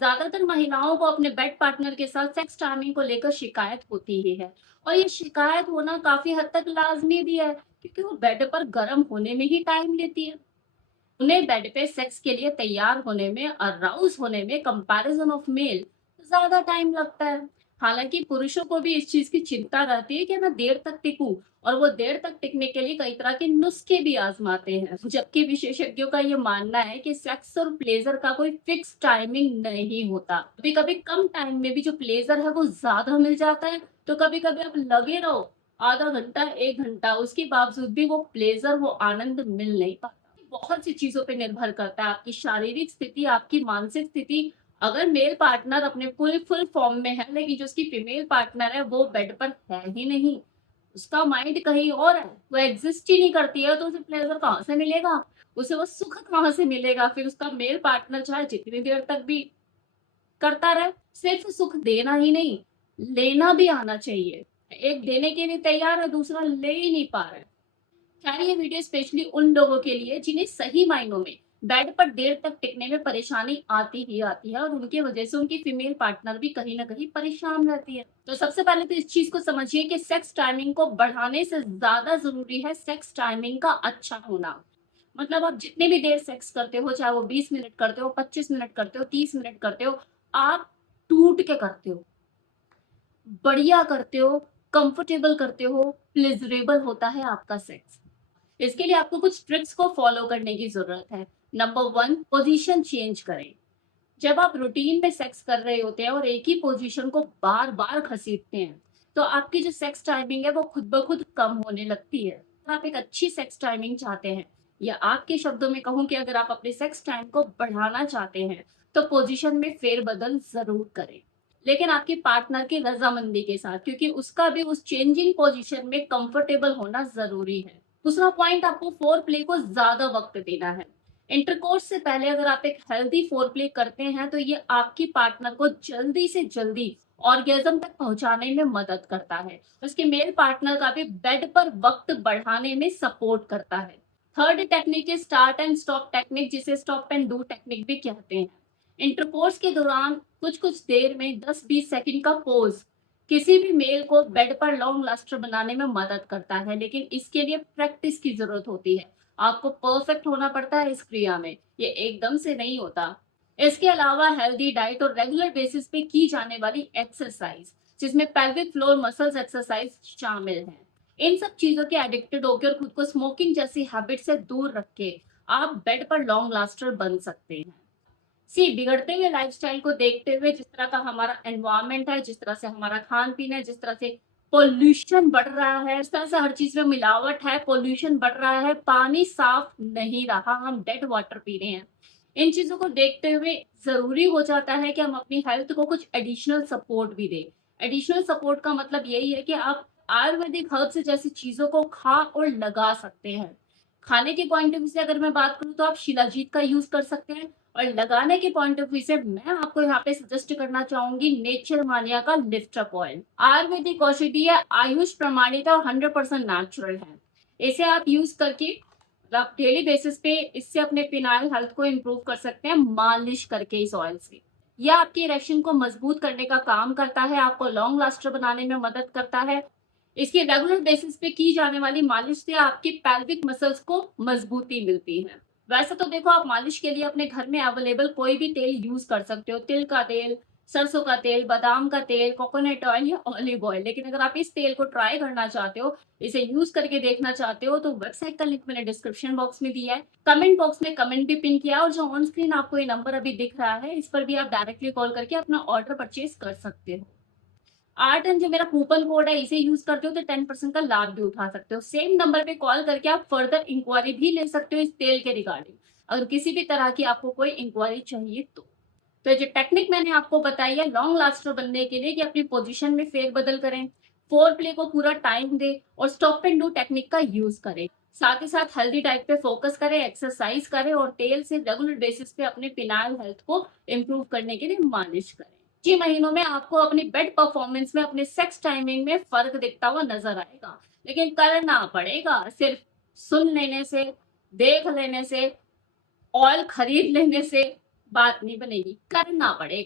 ज्यादातर महिलाओं को अपने बेड पार्टनर के साथ सेक्स टाइमिंग को लेकर शिकायत होती ही है। और ये शिकायत होना काफी हद तक लाजमी भी है, क्योंकि वो बेड पर गर्म होने में ही टाइम लेती है। उन्हें बेड पे सेक्स के लिए तैयार होने में, अराउज होने में कंपैरिजन ऑफ मेल ज्यादा टाइम लगता है। हालांकि पुरुषों को भी इस चीज की चिंता रहती है कि मैं देर तक टिकूं, और वो देर तक टिकने के लिए कई तरह के नुस्खे भी आजमाते हैं। जबकि विशेषज्ञों का ये मानना है कि सेक्स और प्लेजर का कोई फिक्स टाइमिंग नहीं होता। कभी कभी कम टाइम में भी जो प्लेजर है वो ज्यादा मिल जाता है, तो कभी कभी आप लगे रहो आधा घंटा 1 घंटा, उसके बावजूद भी वो प्लेजर, वो आनंद मिल नहीं पाता। बहुत सी चीजों पे निर्भर करता है, आपकी शारीरिक स्थिति, आपकी मानसिक स्थिति। अगर मेल पार्टनर अपने फुल फुल फॉर्म में है, लेकिन जो उसकी फीमेल पार्टनर है वो बेड पर है ही नहीं, उसका माइंड कहीं और है, वो एग्जिस्ट ही नहीं करती है, तो उसे प्लेजर कहाँ से मिलेगा, उसे वो सुख कहाँ से मिलेगा। फिर उसका मेल पार्टनर चाहे जितनी देर तक भी करता रहे, सिर्फ सुख देना ही नहीं, लेना भी आना चाहिए। एक देने के लिए तैयार है, दूसरा ले ही नहीं पा रहा है। खैर, ये वीडियो स्पेशली उन लोगों के लिए जिन्हें सही मायनों में बेड पर देर तक टिकने में परेशानी आती ही आती है, और उनकी वजह से उनकी फीमेल पार्टनर भी कहीं ना कहीं परेशान रहती है। तो सबसे पहले तो इस चीज को समझिए कि सेक्स टाइमिंग को बढ़ाने से ज्यादा जरूरी है सेक्स टाइमिंग का अच्छा होना। मतलब आप जितनी भी देर सेक्स करते हो, चाहे वो 20 मिनट करते हो, 25 मिनट करते हो, 30 मिनट करते हो, आप टूट के करते हो, बढ़िया करते हो, कंफर्टेबल करते हो, प्लेजरेबल होता है आपका सेक्स। इसके लिए आपको कुछ ट्रिक्स को फॉलो करने की जरूरत है। नंबर 1, पोजीशन चेंज करें। जब आप रूटीन में सेक्स कर रहे होते हैं और एक ही पोजीशन को बार बार घसीटते हैं, तो आपकी जो सेक्स टाइमिंग है वो खुद ब खुद कम होने लगती है। अगर आप एक अच्छी सेक्स टाइमिंग चाहते हैं, या आपके शब्दों में कहूं कि अगर आप अपने सेक्स टाइम को बढ़ाना चाहते हैं, तो पोजीशन में फेरबदल जरूर करें, लेकिन आपके पार्टनर की रजामंदी के साथ, क्योंकि उसका भी उस चेंजिंग पोजीशन में कंफर्टेबल होना जरूरी है। दूसरा पॉइंट, आपको फोर प्ले को ज्यादा वक्त देना है। इंटरकोर्स से पहले अगर आप एक हेल्दी फोर प्ले करते हैं, तो ये आपकी पार्टनर को जल्दी से जल्दी ऑर्गेजम तक पहुंचाने में मदद करता है। उसके मेल पार्टनर का भी बेड पर वक्त बढ़ाने में सपोर्ट करता है। थर्ड टेक्निक है स्टार्ट एंड स्टॉप टेक्निक, जिसे स्टॉप एंड डू टेक्निक भी कहते हैं। इंटरकोर्स के दौरान कुछ कुछ देर में 10-20 सेकंड का पोज किसी भी मेल को बेड पर लॉन्ग लास्टर बनाने में मदद करता है, लेकिन इसके लिए प्रैक्टिस की जरूरत होती है। आपको परफेक्ट होना पड़ता है इस क्रिया में, ये एकदम से नहीं होता। इसके अलावा हेल्दी डाइट और रेगुलर बेसिस पे की जाने वाली एक्सरसाइज, जिसमें पेल्विक फ्लोर मसल्स एक्सरसाइज शामिल है। इन सब चीजों के एडिक्टेड होकर और खुद को स्मोकिंग जैसी हैबिट से दूर रख के आप बेड पर लॉन्ग लास्टर बन सकते हैं। बिगड़ते हुए लाइफस्टाइल को देखते हुए, जिस तरह का हमारा एनवायरनमेंट है, जिस तरह से हमारा खान पीन है, जिस तरह से पोल्यूशन बढ़ रहा है, इस तरह से हर चीज में मिलावट है, पोल्यूशन बढ़ रहा है, पानी साफ नहीं रहा, हम डेड वाटर पी रहे हैं। इन चीजों को देखते हुए जरूरी हो जाता है कि हम अपनी हेल्थ को कुछ एडिशनल सपोर्ट भी दें। एडिशनल सपोर्ट का मतलब यही है कि आप आयुर्वेदिक हर्ब्स जैसी चीजों को खा और लगा सकते हैं। खाने के पॉइंट ऑफ व्यू से अगर मैं बात करूं, तो आप शिलाजीत का यूज कर सकते हैं, और लगाने के पॉइंट ऑफ व्यू से मैं आपको यहाँ पे सजेस्ट करना चाहूंगी नेचर मानिया का लिफ्ट अप ऑयल। आयुर्वेदिक औषधि है, आयुष प्रमाणित और 100% नेचुरल है। इसे आप यूज करके आप डेली बेसिस पे इससे अपने पिनाइल हेल्थ को इम्प्रूव कर सकते हैं, मालिश करके इस ऑयल से। यह आपके इरेक्शन को मजबूत करने का काम करता है, आपको लॉन्ग लास्टर बनाने में मदद करता है। इसकी रेगुलर बेसिस पे की जाने वाली मालिश से आपकी पेल्विक मसल्स को मजबूती मिलती है। वैसे तो देखो, आप मालिश के लिए अपने घर में अवेलेबल कोई भी तेल यूज कर सकते हो, तिल का तेल, सरसों का तेल, बादाम का तेल, कोकोनट ऑयल या ऑलिव ऑयल। लेकिन अगर आप इस तेल को ट्राई करना चाहते हो, इसे यूज करके देखना चाहते हो, तो वेबसाइट का लिंक मैंने डिस्क्रिप्शन बॉक्स में दिया है, कमेंट बॉक्स में कमेंट भी पिन किया, और जो ऑन स्क्रीन आपको ये नंबर अभी दिख रहा है, इस पर भी आप डायरेक्टली कॉल करके अपना ऑर्डर परचेज कर सकते हो। 8 जो मेरा कूपन कोड है, इसे यूज करते हो तो 10% का लाभ भी उठा सकते हो। सेम नंबर पे कॉल करके आप फर्दर इंक्वायरी भी ले सकते हो इस तेल के रिगार्डिंग, अगर किसी भी तरह की आपको कोई इंक्वायरी चाहिए तो जो टेक्निक मैंने आपको बताई है लॉन्ग लास्टर बनने के लिए, कि अपनी पोजीशन में फेरबदल करें, फोर प्ले को पूरा टाइम दे, और स्टॉप एंड डू टेक्निक का यूज करें। साथ ही साथ हेल्दी डाइट पे फोकस करें, एक्सरसाइज करें, और तेल से रेगुलर बेसिस पे अपने पिनाइल हेल्थ को इम्प्रूव करने के लिए मालिश करें। जी, महीनों में आपको अपनी बेड परफॉर्मेंस में, अपने सेक्स टाइमिंग में फर्क दिखता हुआ नजर आएगा, लेकिन करना पड़ेगा। सिर्फ सुन लेने से, देख लेने से, ऑयल खरीद लेने से, बात नहीं बनेगी, करना पड़ेगा।